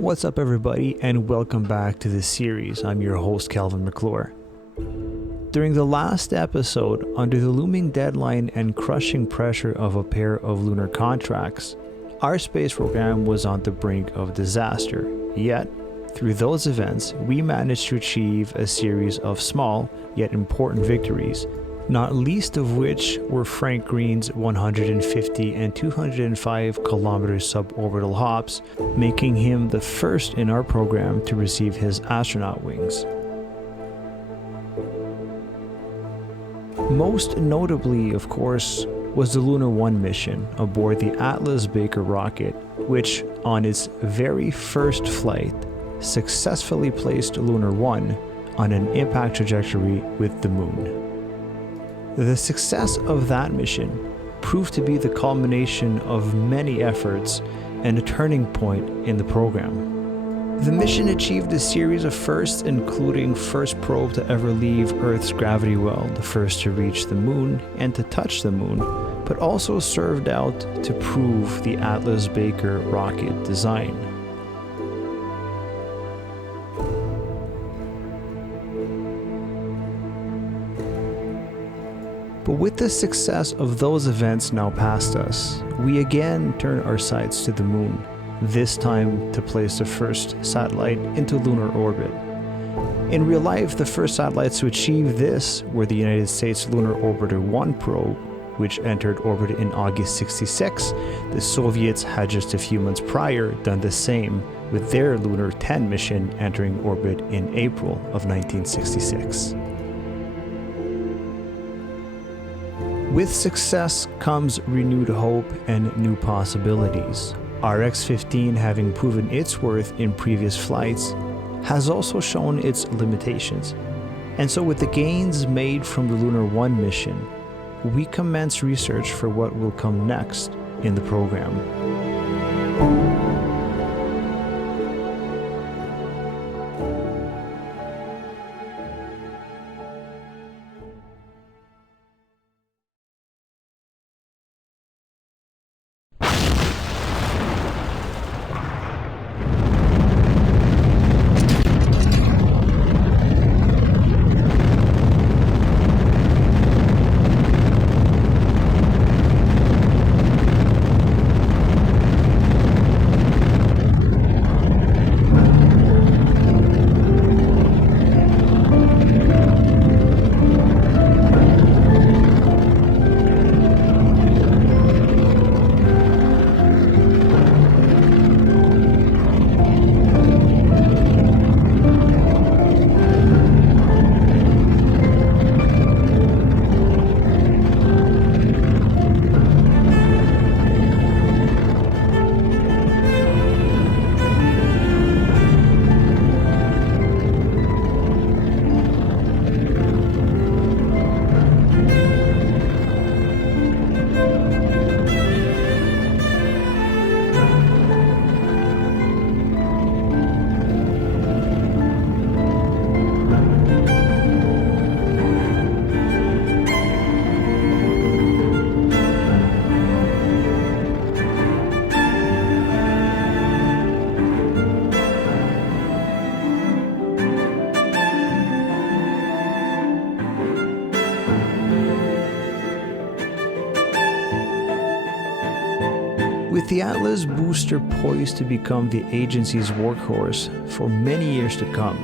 What's up everybody, and welcome back to this series. I'm your host Calvin Maclure. During the last episode, under the looming deadline and crushing pressure of a pair of lunar contracts, our space program was on the brink of disaster. Yet, through those events, we managed to achieve a series of small yet important victories, not least of which were Frank Green's 150 and 205 kilometer suborbital hops, making him the first in our program to receive his astronaut wings. Most notably, of course, was the Lunar 1 mission aboard the Atlas Baker rocket, which, on its very first flight, successfully placed Lunar 1 on an impact trajectory with the Moon. The success of that mission proved to be the culmination of many efforts and a turning point in the program. The mission achieved a series of firsts, including first probe to ever leave Earth's gravity well, the first to reach the Moon and to touch the Moon, but also served out to prove the Atlas Baker rocket design. But with the success of those events now past us, we again turn our sights to the Moon, this time to place the first satellite into lunar orbit. In real life, the first satellites to achieve this were the United States Lunar Orbiter 1 probe, which entered orbit in August 66. The Soviets had just a few months prior done the same with their Lunar 10 mission entering orbit in April of 1966. With success comes renewed hope and new possibilities. Our X-15, having proven its worth in previous flights, has also shown its limitations. And so with the gains made from the Lunar 1 mission, we commence research for what will come next in the program. With the Atlas booster poised to become the agency's workhorse for many years to come,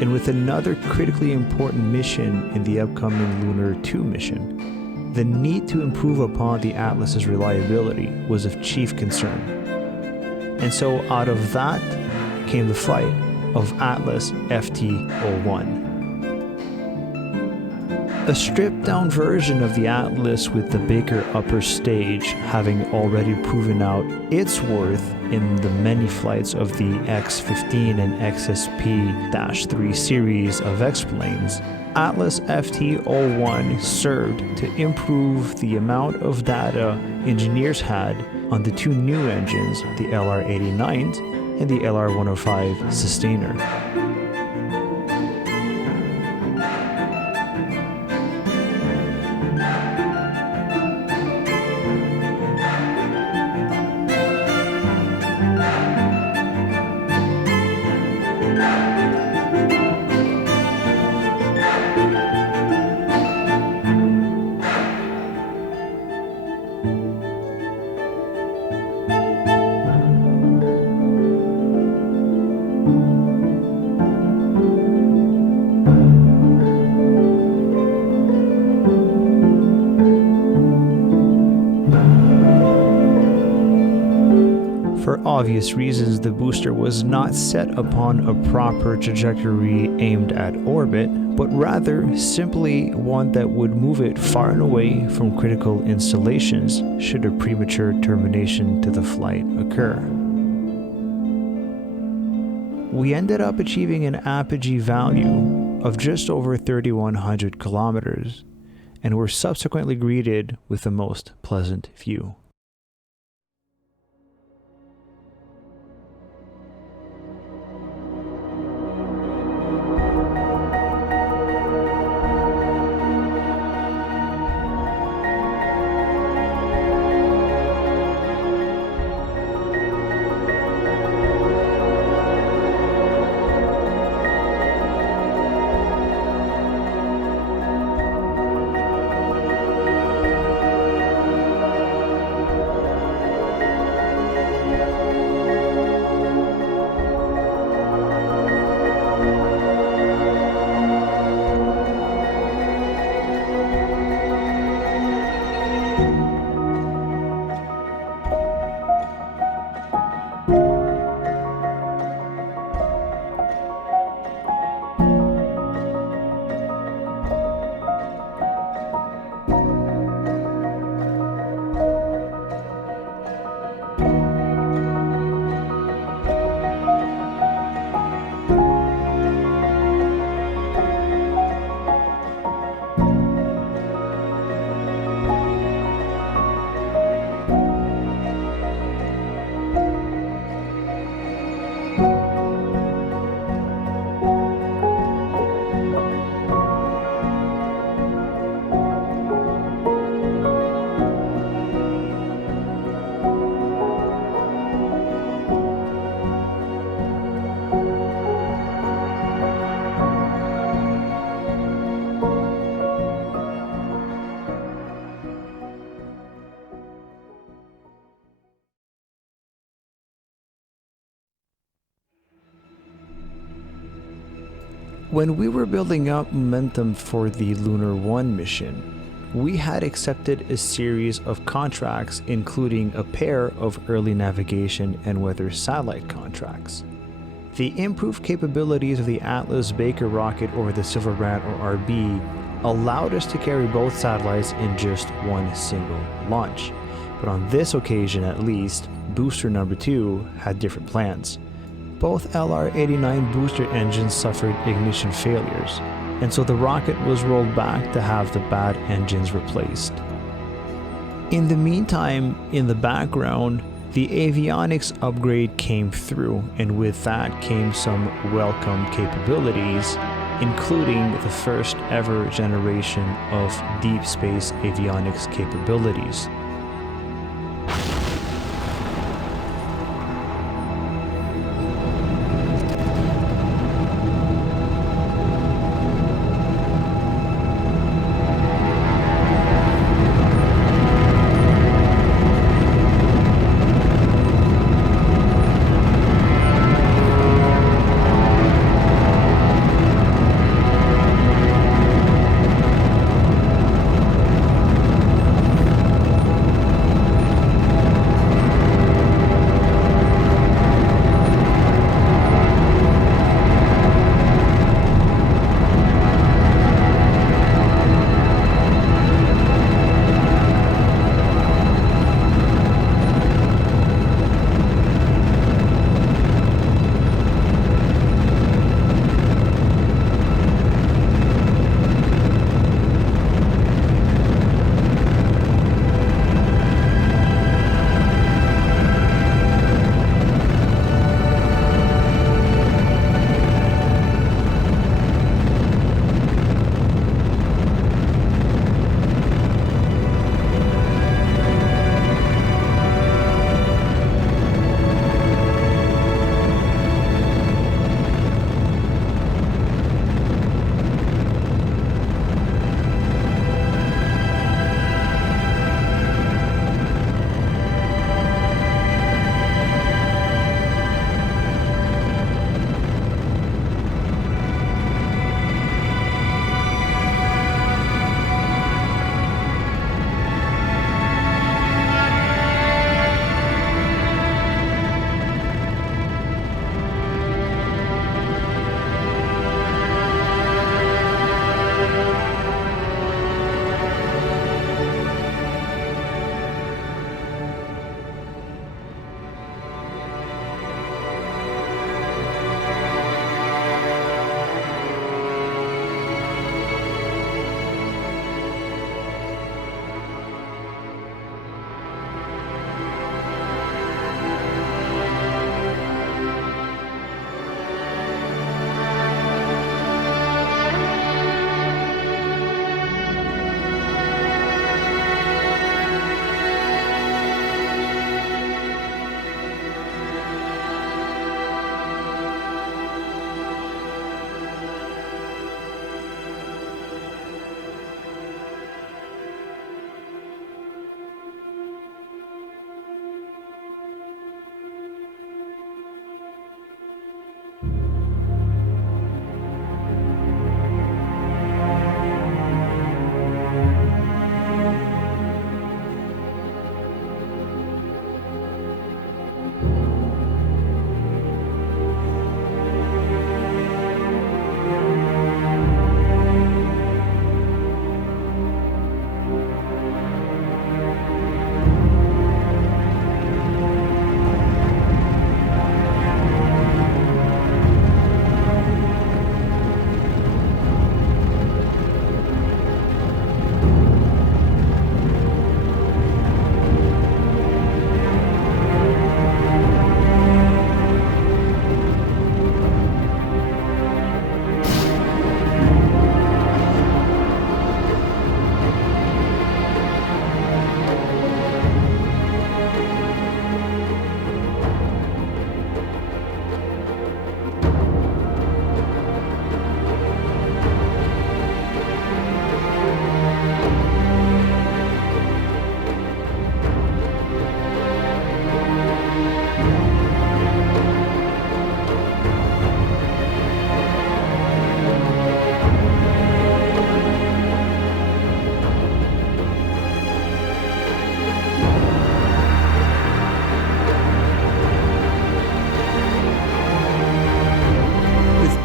and with another critically important mission in the upcoming Lunar 2 mission, the need to improve upon the Atlas's reliability was of chief concern. And so out of that came the flight of Atlas FT-01. A stripped-down version of the Atlas with the Baker upper stage having already proven out its worth in the many flights of the X-15 and XSP-3 series of X-planes, Atlas FT-01 served to improve the amount of data engineers had on the two new engines, the LR-89s and the LR-105 Sustainer. For obvious reasons, the booster was not set upon a proper trajectory aimed at orbit, but rather simply one that would move it far and away from critical installations should a premature termination to the flight occur. We ended up achieving an apogee value of just over 3,100 kilometers, and were subsequently greeted with the most pleasant view. When we were building up momentum for the Lunar 1 mission, we had accepted a series of contracts, including a pair of early navigation and weather satellite contracts. The improved capabilities of the Atlas Baker rocket over the Silverbrand or RB allowed us to carry both satellites in just one single launch. But on this occasion at least, booster number 2 had different plans. Both LR-89 booster engines suffered ignition failures, and so the rocket was rolled back to have the bad engines replaced. In the meantime, in the background, the avionics upgrade came through, and with that came some welcome capabilities, including the first ever generation of deep space avionics capabilities.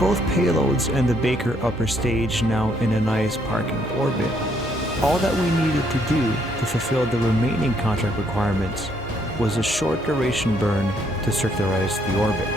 both payloads and the Baker upper stage now in a nice parking orbit, all that we needed to do to fulfill the remaining contract requirements was a short duration burn to circularize the orbit.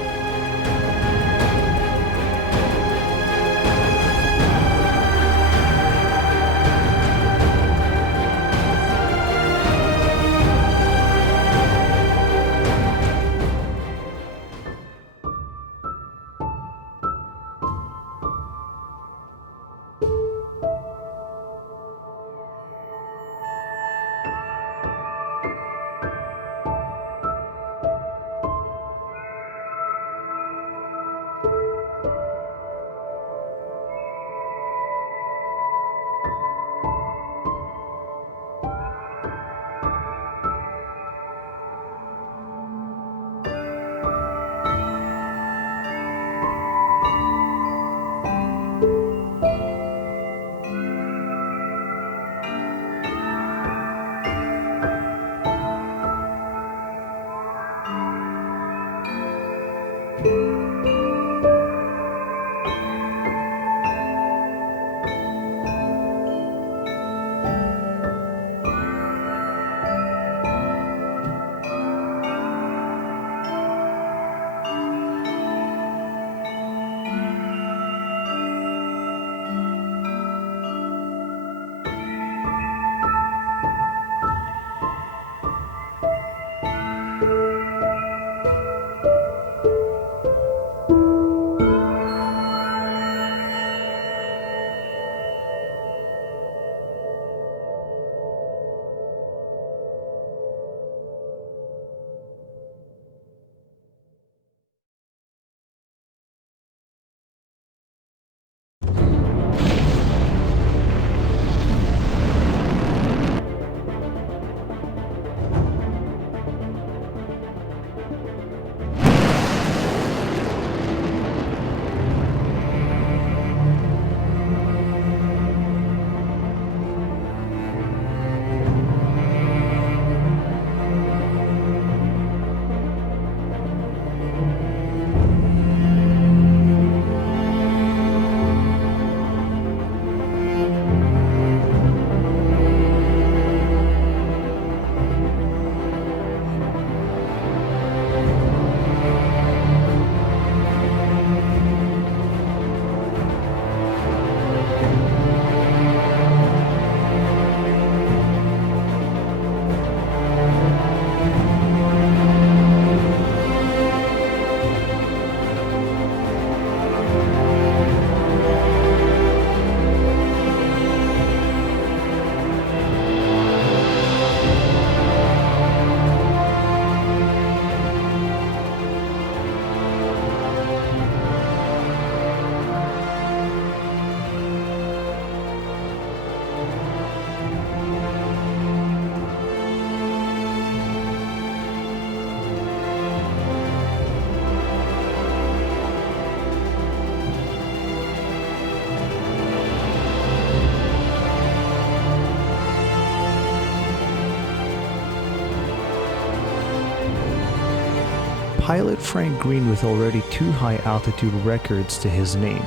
Pilot Frank Green, with already 2 high altitude records to his name,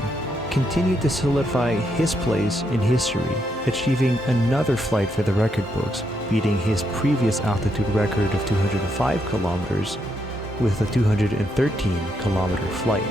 continued to solidify his place in history, achieving another flight for the record books, beating his previous altitude record of 205 kilometers with a 213-kilometer flight.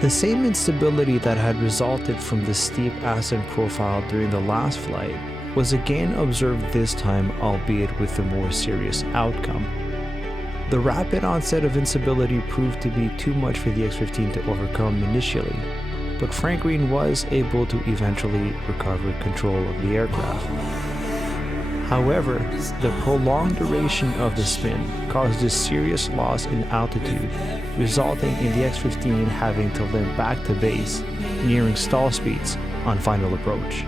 The same instability that had resulted from the steep ascent profile during the last flight was again observed this time, albeit with a more serious outcome. The rapid onset of instability proved to be too much for the X-15 to overcome initially, but Frank Green was able to eventually recover control of the aircraft. However, the prolonged duration of the spin caused a serious loss in altitude, resulting in the X-15 having to limp back to base, nearing stall speeds on final approach.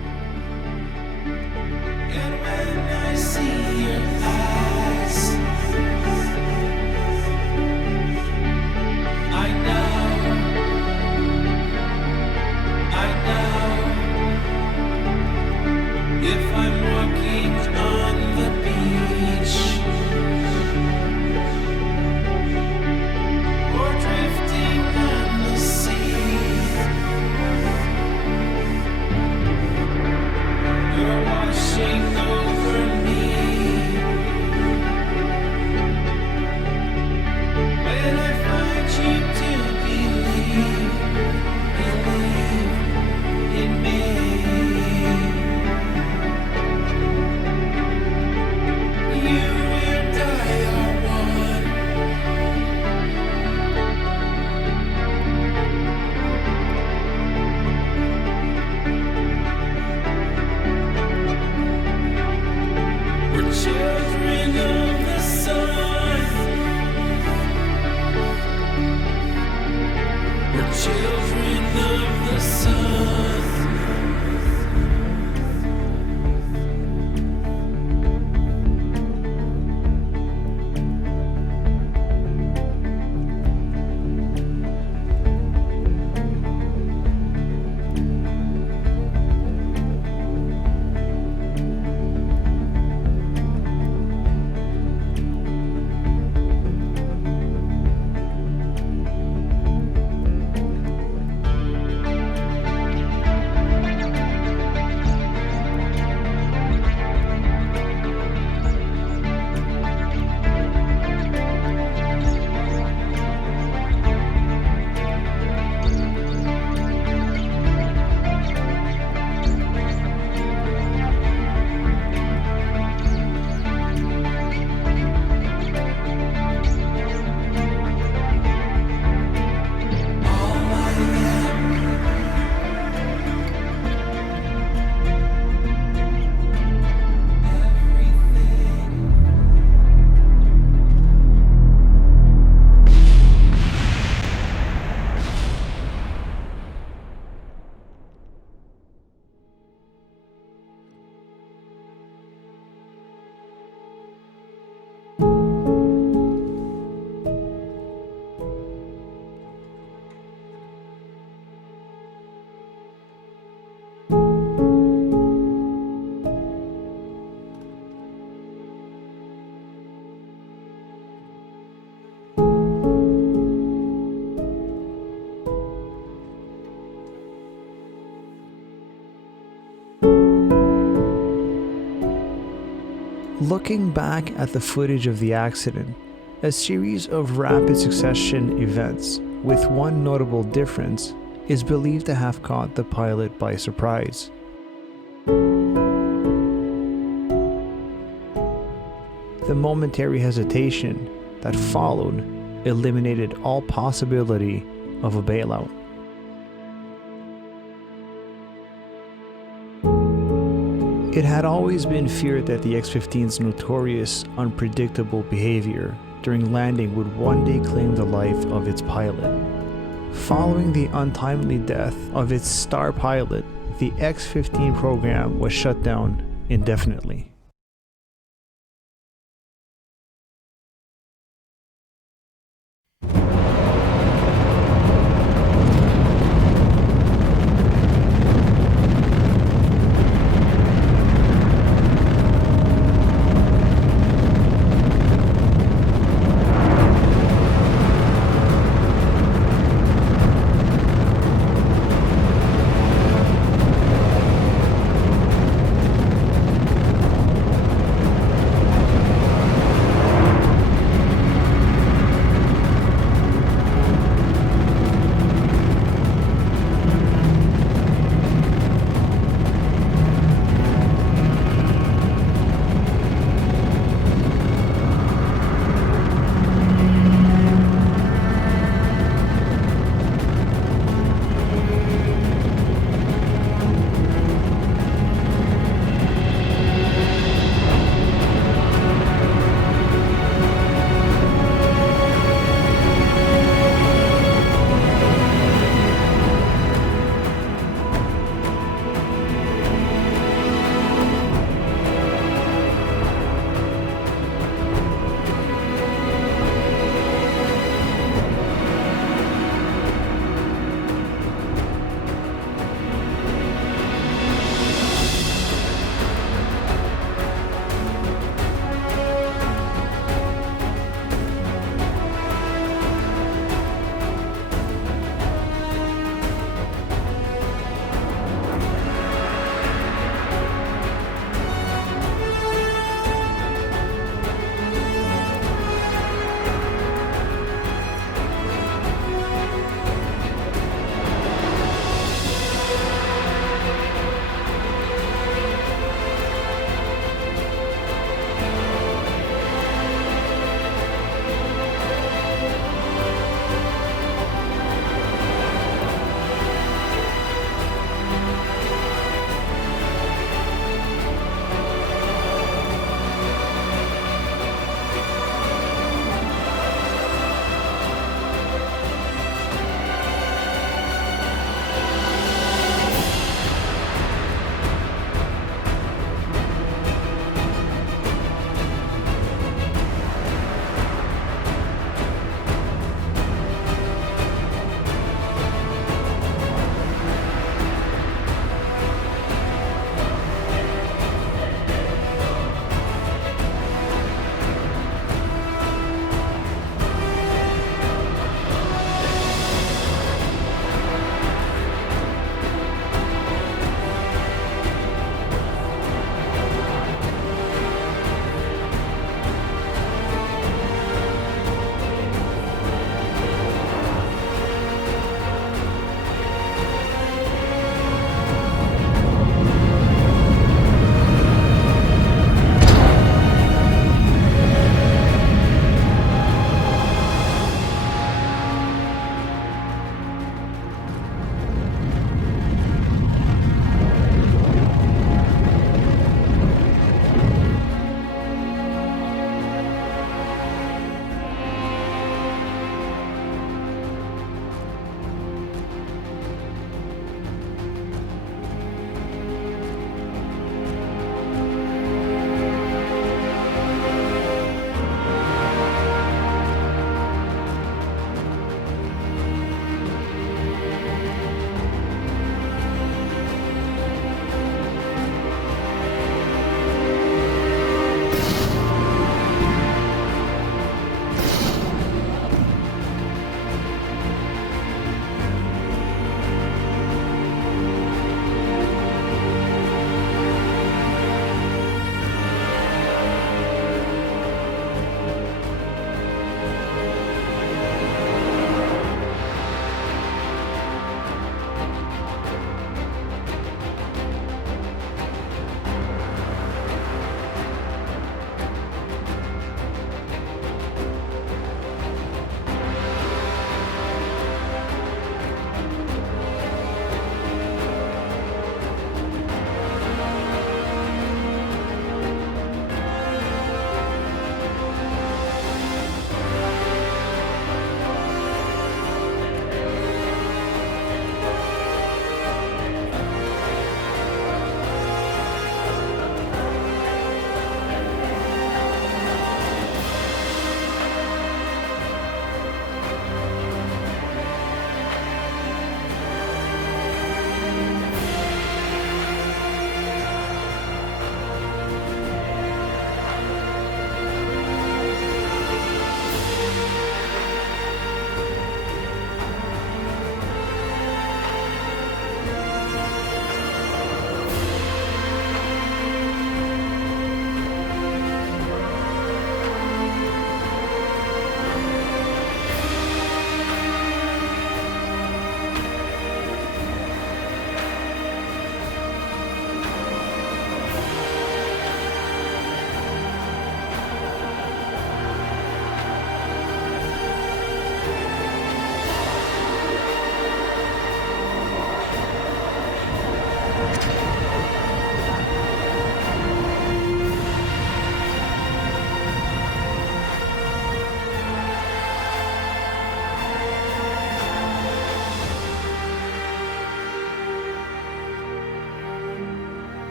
Looking back at the footage of the accident, a series of rapid succession events, with one notable difference, is believed to have caught the pilot by surprise. The momentary hesitation that followed eliminated all possibility of a bailout. It had always been feared that the X-15's notorious, unpredictable behavior during landing would one day claim the life of its pilot. Following the untimely death of its star pilot, the X-15 program was shut down indefinitely.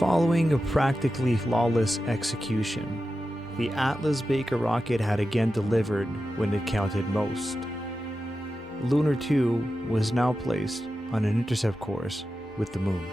Following a practically flawless execution, the Atlas Baker rocket had again delivered when it counted most. Lunar 2 was now placed on an intercept course with the Moon.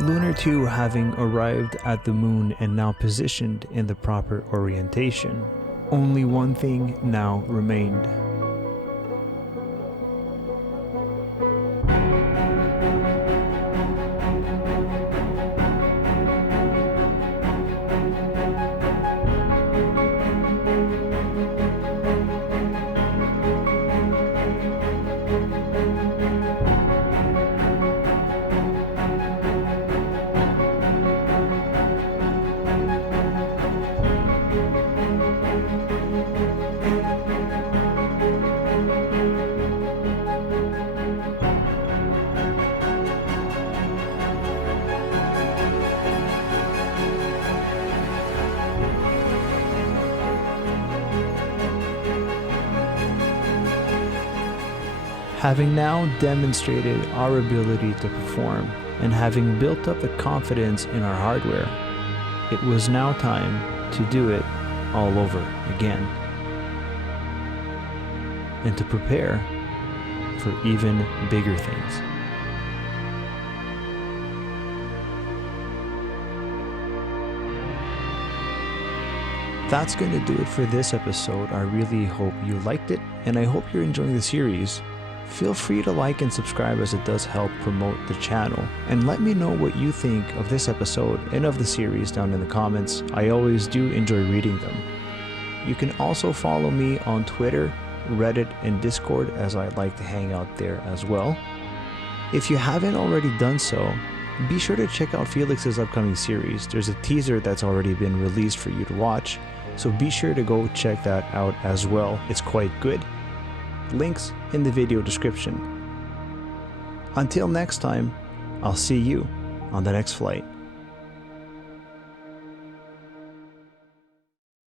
Lunar 2 having arrived at the Moon and now positioned in the proper orientation, only one thing now remained. Having now demonstrated our ability to perform and having built up the confidence in our hardware, it was now time to do it all over again and to prepare for even bigger things. That's going to do it for this episode. I really hope you liked it, and I hope you're enjoying the series. feel free to like and subscribe as it does help promote the channel. And let me know what you think of this episode and of the series down in the comments. I always do enjoy reading them. You can also follow me on Twitter, Reddit, and Discord, as I like to hang out there as well. If you haven't already done so, be sure to check out Felix's upcoming series. There's a teaser that's already been released for you to watch, so be sure to go check that out as well. It's quite good. Links in the video description. Until next time, I'll see you on the next flight.